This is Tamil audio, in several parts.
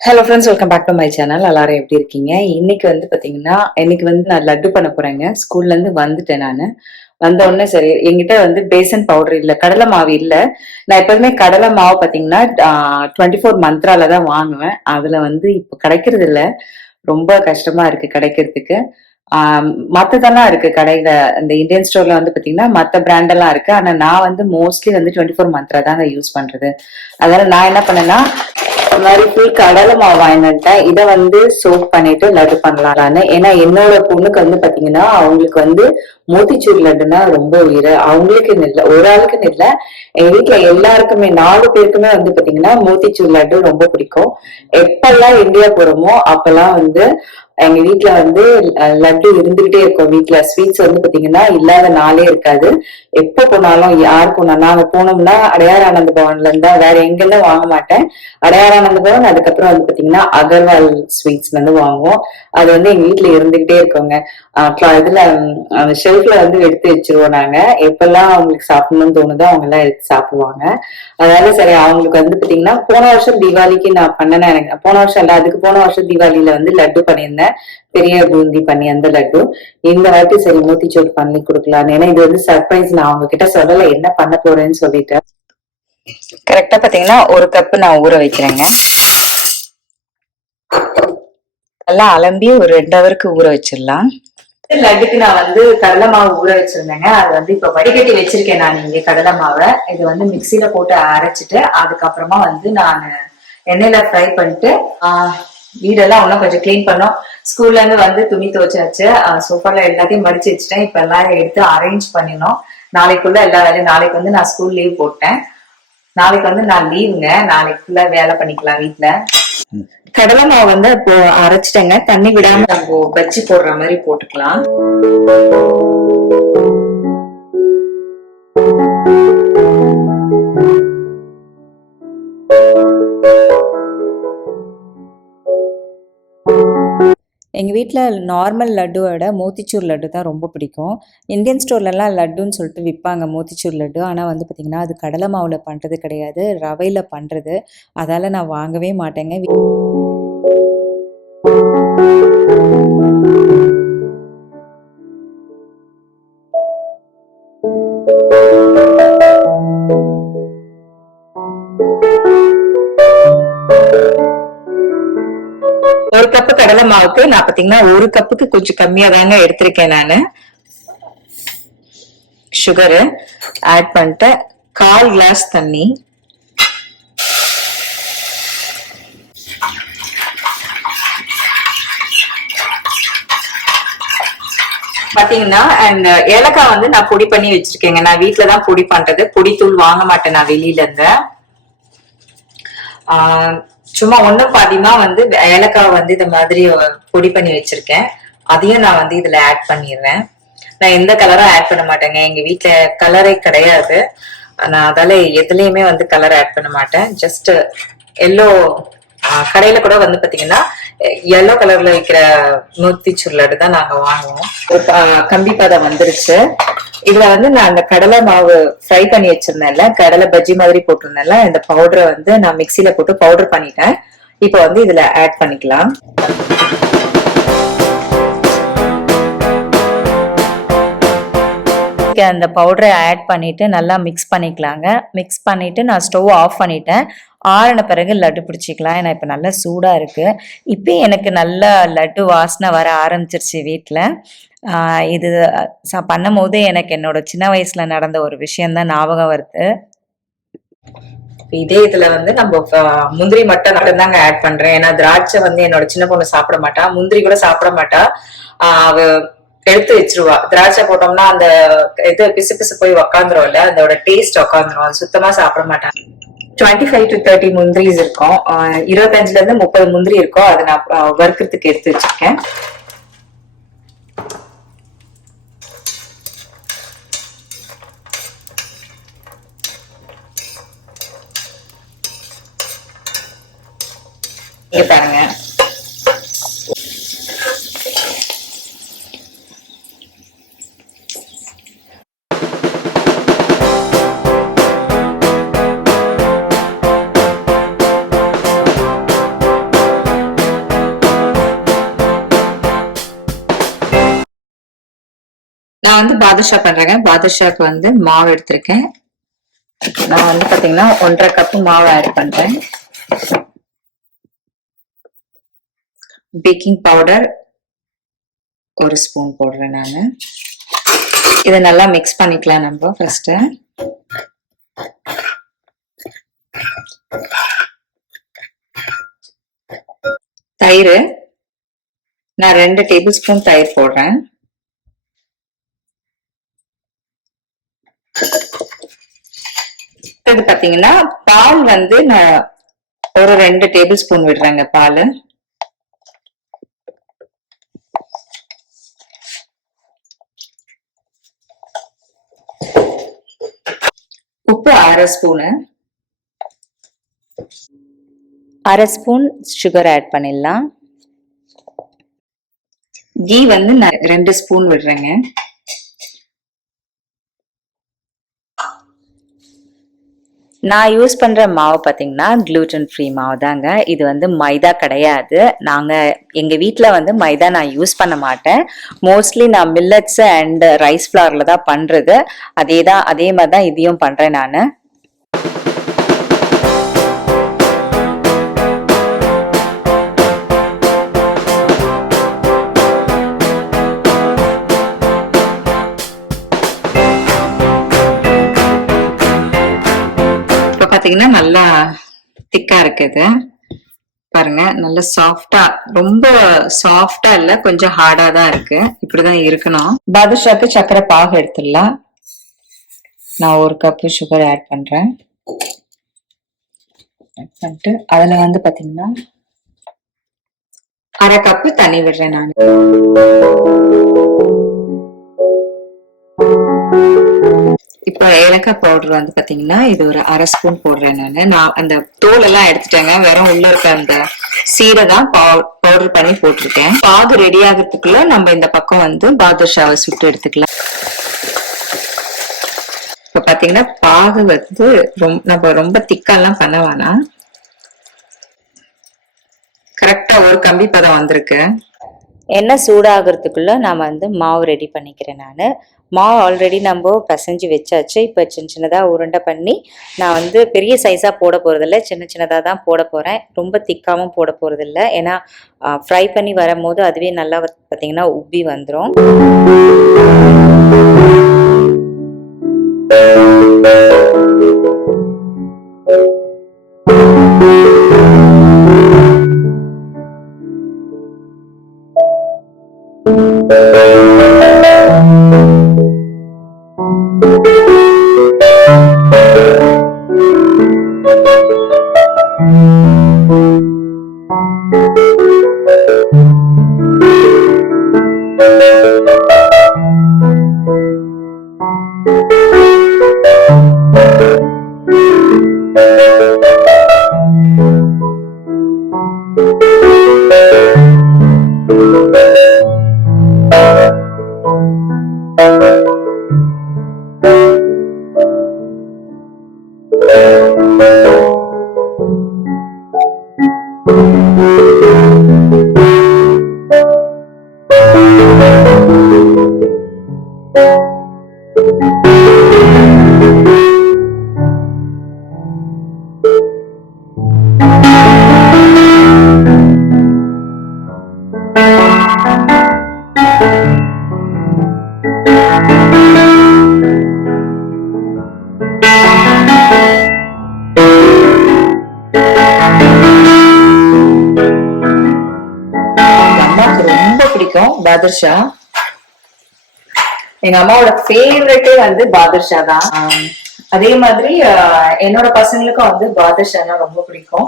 Hello friends, welcome back to my channel. எல்லாரும் எப்படி இருக்கீங்க? இன்னைக்கு வந்து பாத்தீங்கன்னா, இன்னைக்கு வந்து நான் லட்டு பண்ண போறேங்க. ஸ்கூல்ல இருந்து வந்துட்டேன் நானு. வந்த உடனே சரி, என்கிட்ட வந்து பேசன் பவுடர் இல்ல, கடலை மாவு இல்ல. நான் எப்போதுமே கடலை மாவு பாத்தீங்கன்னா 24 மந்த்ரால தான் வாங்குவேன். அதுல வந்து இப்ப கிடைக்கிறது இல்ல. ரொம்ப கஷ்டமா இருக்கு கிடைக்கிறதுக்கு. மத்ததெல்லாம் இருக்கு கடையில. இந்த இந்தியன் ஸ்டோர்ல வந்து பாத்தீங்கன்னா மத்த பிராண்ட் எல்லாம் இருக்கு. ஆனா நான் வந்து மோஸ்ட்லி வந்து 24 மந்த்ரா தான் யூஸ் பண்றது. அதனால நான் என்ன பண்ணேன்னா, இந்த மாதிரி ஃபுல் கடலை மாவு வாங்கிட்டேன். இதை வந்து சோப் பண்ணிட்டு லட்டு பண்ணலாம்னு. ஏன்னா என்னோட பொண்ணுக்கு வந்து பாத்தீங்கன்னா, அவங்களுக்கு வந்து மோத்திச்சூர் லட்டுன்னா ரொம்ப உயிர். அவங்களுக்குன்னு இல்லை, ஒரு ஆளுக்குன்னு இல்லை, எங்க வீட்டுல எல்லாருக்குமே 4 பேருக்குமே வந்து பாத்தீங்கன்னா மோத்திச்சூர் லட்டு ரொம்ப பிடிக்கும். எப்பெல்லாம் இந்தியா போறோமோ அப்பெல்லாம் வந்து எங்க வீட்டுல வந்து லட்டு இருந்துகிட்டே இருக்கும். வீட்டுல ஸ்வீட்ஸ் வந்து பாத்தீங்கன்னா இல்லாத நாளே இருக்காது. எப்ப போனாலும் யார் போனா, நாங்க போனோம்னா அடையார் ஆனந்த பவன்ல இருந்தா வேற எங்கெல்லாம் வாங்க மாட்டேன். அடையார் ஆனந்த பவன், அதுக்கப்புறம் வந்து பாத்தீங்கன்னா அகர்வால் ஸ்வீட்ஸ்ல இருந்து வாங்குவோம். அது வந்து எங்க வீட்டுல இருந்துகிட்டே இருக்கோங்க. இதுல அந்த ஷெல்ஃப்ல வந்து எடுத்து வச்சிருவோம் நாங்க. எப்பெல்லாம் அவங்களுக்கு சாப்பிடணும்னு தோணுதோ அவங்க எல்லாம் எடுத்து சாப்பிடுவாங்க. அதனால சரி, அவங்களுக்கு வந்து பாத்தீங்கன்னா போன வருஷம் தீபாவளிக்கு நான் பண்ணேன். எனக்கு போன வருஷம் இல்ல, அதுக்கு போன வருஷம் தீபாவளியில வந்து லட்டு பண்ணியிருந்தேன். பெரிய பூந்தி பண்ணி அந்த லட்டு. இந்த வாட்டி சரி மோத்திச்சூர் பண்ணி கொடுக்கலான்னு. ஏன்னா இது வந்து சர்ப்ரைஸ். நான் அவங்க கிட்ட சொல்லல என்ன பண்ண போறேன்னு சொல்லிட்டேன். கரெக்டா பாத்தீங்கன்னா 1 கப் நான் ஊற வைக்கிறேங்க. நல்லா அலம்பி ஒரு 2 ஹவருக்கு ஊற வச்சிடலாம். லட்டுக்கு நான் வந்து கடலை மாவு ஊற வச்சிருந்தேங்க. அது வந்து இப்ப வடிகட்டி வச்சிருக்கேன் நான் இங்க கடலை மாவை. இது வந்து மிக்சியில போட்டு அரைச்சிட்டு அதுக்கப்புறமா வந்து நான் எண்ணெயில ஃப்ரை பண்ணிட்டு வீடெல்லாம் இன்னும் கொஞ்சம் கிளீன் பண்ணோம். ஸ்கூல்ல இருந்து வந்து துணி துவைச்சாச்சு. சோஃபால எல்லாத்தையும் மடிச்சு வச்சுட்டேன். இப்ப எல்லாம் எடுத்து அரேஞ்ச் பண்ணினோம். நாளைக்குள்ள எல்லா வேலையும். நாளைக்கு வந்து நான் ஸ்கூல் லீவ் போட்டேன். நாளைக்கு வந்து நான் லீவுங்க. நாளைக்குள்ள வேலை பண்ணிக்கலாம் வீட்டுல. கடலை மாவு வந்து இப்போ அரைச்சிட்டேங்க. தண்ணி விடாம நம்ம பஜ்ஜி போடுற மாதிரி போட்டுக்கலாம். எங்கள் வீட்டில் நார்மல் லட்டுவோட மோத்திச்சூர் லட்டு தான் ரொம்ப பிடிக்கும். இந்தியன் ஸ்டோர்லலாம் லட்டுன்னு சொல்லிட்டு விற்பாங்க மோத்திச்சூர் லட்டு. ஆனால் வந்து பார்த்திங்கன்னா அது கடலை மாவில் பண்ணுறது கிடையாது, ரவையில் பண்ணுறது. அதால் நான் வாங்கவே மாட்டேங்க. ஒரு கப்பு கடலை மாவுக்கு நான் பாத்தீங்கன்னா 1 கப்புக்கு கொஞ்சம் கம்மியா தாங்க எடுத்திருக்கேன் நானு. சுகரு ஆட் பண்ணிட்டு 1/4 கிளாஸ் தண்ணி. பாத்தீங்கன்னா அண்ட் ஏலக்காய் வந்து நான் பொடி பண்ணி வச்சிருக்கேங்க. நான் வீட்டுலதான் பொடி பண்றது, பொடி தூள் வாங்க மாட்டேன் நான் வெளியில இருந்து. சும்மா 1 பாதிமா வந்து ஏலக்காய் வந்து இந்த மாதிரி பொடி பண்ணி வச்சிருக்கேன். அதையும் நான் வந்து இதுல ஆட் பண்ணிடுறேன். நான் எந்த கலரும் ஆட் பண்ண மாட்டேங்க. எங்க வீட்டுல கலரே கிடையாது. நான் அதால எதுலயுமே வந்து கலர் ஆட் பண்ண மாட்டேன். Just yellow. கடையில கூட வந்து பாத்தீங்கன்னா எல்லோ கலர்ல வைக்கிற மோத்திச்சூர் லட்டு தான் நாங்க வாங்குவோம். கம்பி பதம் வந்துருச்சு. இதுல வந்து நான் அந்த கடலை மாவு ஃப்ரை பண்ணி வச்சிருந்தேன்ல, கடலை பஜ்ஜி மாதிரி போட்டிருந்தேன்ல, இந்த பவுடரை வந்து நான் மிக்சியில போட்டு பவுடர் பண்ணிட்டேன். இப்போ வந்து இதுல ஆட் பண்ணிக்கலாம். அந்த பவுடரை ஆட் பண்ணிட்டு நல்லா மிக்ஸ் பண்ணிக்கலாங்க. மிக்ஸ் பண்ணிட்டு நான் ஸ்டவ் ஆஃப் பண்ணிட்டேன். ஆறின பிறகு லட்டு பிடிச்சிக்கலாம். ஏன்னா இப்போ நல்லா சூடாக இருக்குது. இப்போ எனக்கு நல்லா லட்டு வாசனை வர ஆரம்பிச்சிருச்சு வீட்டில். இது பண்ணும் போது எனக்கு என்னோட சின்ன வயசுல நடந்த ஒரு விஷயம்தான் ஞாபகம் வருது. இதே இதுல வந்து நம்ம முந்திரி மட்டும் தாங்க ஆட் பண்றேன். ஏன்னா திராட்சை வந்து என்னோட சின்ன பொண்ணு சாப்பிட மாட்டா, முந்திரி கூட சாப்பிட மாட்டா. அவ எடுத்து வச்சிருவா. திராட்சை போட்டோம்னா அந்த இது பிசு பிசு போய் உக்காந்துரும் இல்ல, அதோட டேஸ்ட் உக்காந்துரும். அது சுத்தமா சாப்பிட மாட்டாங்க. 25 to 30 முந்திரிஸ் இருக்கும். 25ல இருந்து 30 முந்திரி இருக்கும். அதை நான் வறுக்கிறதுக்கு எடுத்து வச்சிருக்கேன். இங்க பாருங்க, நான் வந்து பாதுஷா பண்றேங்க. பாதுஷாக்கு வந்து மாவு எடுத்திருக்கேன். நான் வந்து பாத்தீங்கன்னா 1.5 கப்பு மாவு ஆட் பண்றேன். பேக்கிங் பவுடர் 1 ஸ்பூன் போடுறேன் நானு. இதை நல்லா மிக்ஸ் பண்ணிக்கலாம் நம்ம ஃபர்ஸ்ட். தயிர் நான் 2 டேபிள் ஸ்பூன் தயிர் போடுறேன். இது பாத்தீங்கன்னா பால் வந்து நான் ஒரு 2 டேபிள் ஸ்பூன் விடுறேங்க பால். உப்பு 1/2 ஸ்பூனு. 1/2 ஸ்பூன் சுகர் ஆட் பண்ணிடலாம். கீ வந்து நான் 2 ஸ்பூன் விடுறேங்க. நான் யூஸ் பண்ற மாவு பாத்தீங்கன்னா gluten ஃப்ரீ மாவு தாங்க. இது வந்து மைதா கிடையாது. எங்க வீட்ல வந்து மைதா நான் யூஸ் பண்ண மாட்டேன். மோஸ்ட்லி நான் மில்லட்ஸ் அண்ட் ரைஸ் ஃபிளார்ல தான் பண்றது. அதே மாதிரி தான் இதையும் பண்றேன் நானு. பாத்தீங்கன்னா நல்லா திக்கா இருக்குது பாருங்க. நல்ல சாஃப்டா, ரொம்ப சாஃப்டா இல்ல, கொஞ்சம் ஹார்டா தான் இருக்கு. இப்படிதான் இருக்கணும். பாதுஷாக்கு சக்கரை பாகு எடுத்துடலாம். நான் 1 கப்பு சுகர் ஆட் பண்றேன். அதுல வந்து பாத்தீங்கன்னா 1/2 கப்பு தண்ணி விடுறேன் நான். இப்போ ஏலக்காய் பவுடர் வந்து பாத்தீங்கன்னா இது ஒரு 1/2 ஸ்பூன் போடுறேன் நான் அந்த தோல் எல்லாம் எடுத்துட்டேங்க. வெறும் உள்ள இருக்க அந்த சீரை தான் பவுடர் பண்ணி போட்டிருக்கேன். பாகு ரெடி ஆகிறதுக்குள்ள நம்ம இந்த பக்கம் வந்து பாதுஷாவை சுட்டு எடுத்துக்கலாம். இப்ப பாத்தீங்கன்னா பாகு வந்து நம்ம ரொம்ப திக்காலாம் பண்ண வேணாம். கரெக்டா ஒரு கம்பி பதம் வந்திருக்கு. எண்ணெய் சூடாகிறதுக்குள்ள நான் வந்து மாவு ரெடி பண்ணிக்கிறேன். மாவு ஆல்ரெடி நம்ம பிசைஞ்சு வச்சாச்சு. இப்போ சின்ன சின்னதாக உருண்டை பண்ணி நான் வந்து பெரிய சைஸாக போட போகிறதில்ல, சின்ன சின்னதாக தான் போட போகிறேன். ரொம்ப திக்காகவும் போட போகிறதில்ல. ஏன்னா ஃப்ரை பண்ணி வரும்போது அதுவே நல்லா பார்த்தீங்கன்னா உப்பி வந்துடும். பாதுஷா எங்க அம்மாவோட ஃபேவரட்டே வந்து பாதுஷா தான். அதே மாதிரி என்னோட பசங்களுக்கும் வந்து பாதுஷானா ரொம்ப பிடிக்கும்.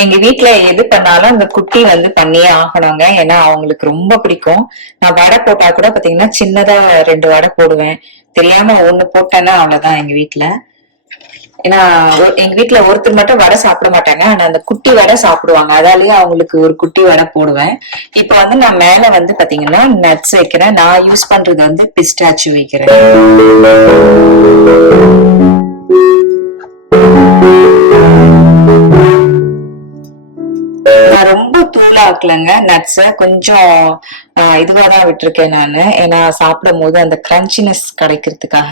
எங்க வீட்டுல எது பண்ணாலும் அந்த குட்டி வந்து பண்ணியே ஆகணுங்க. ஏன்னா அவங்களுக்கு ரொம்ப பிடிக்கும். நான் வடை போட்டா கூட பாத்தீங்கன்னா சின்னதா 2 வடை போடுவேன். தெரியாம ஒண்ணு போட்டேன்னா அவ்வளவுதான் எங்க வீட்டுல. ஏன்னா எங்க வீட்டுல ஒருத்தர் மட்டும் வடை சாப்பிட மாட்டாங்க. ஆனா அந்த குட்டி வடை சாப்பிடுவாங்க. அதாலயே அவங்களுக்கு ஒரு குட்டி வடை போடுவேன். இப்ப வந்து நான் மேல வந்து பாத்தீங்கன்னா நட்ஸ் வைக்கிறேன். நான் யூஸ் பண்றது வந்து பிஸ்டாச்சு வைக்கிறேன். நான் ரொம்ப தூளா ஆக்கலங்க நட்ஸ. கொஞ்சம் இதுவாதான் விட்டுருக்கேன் நானு. ஏன்னா சாப்பிடும் போது அந்த கிரன்ச்சினஸ் கிடைக்கிறதுக்காக.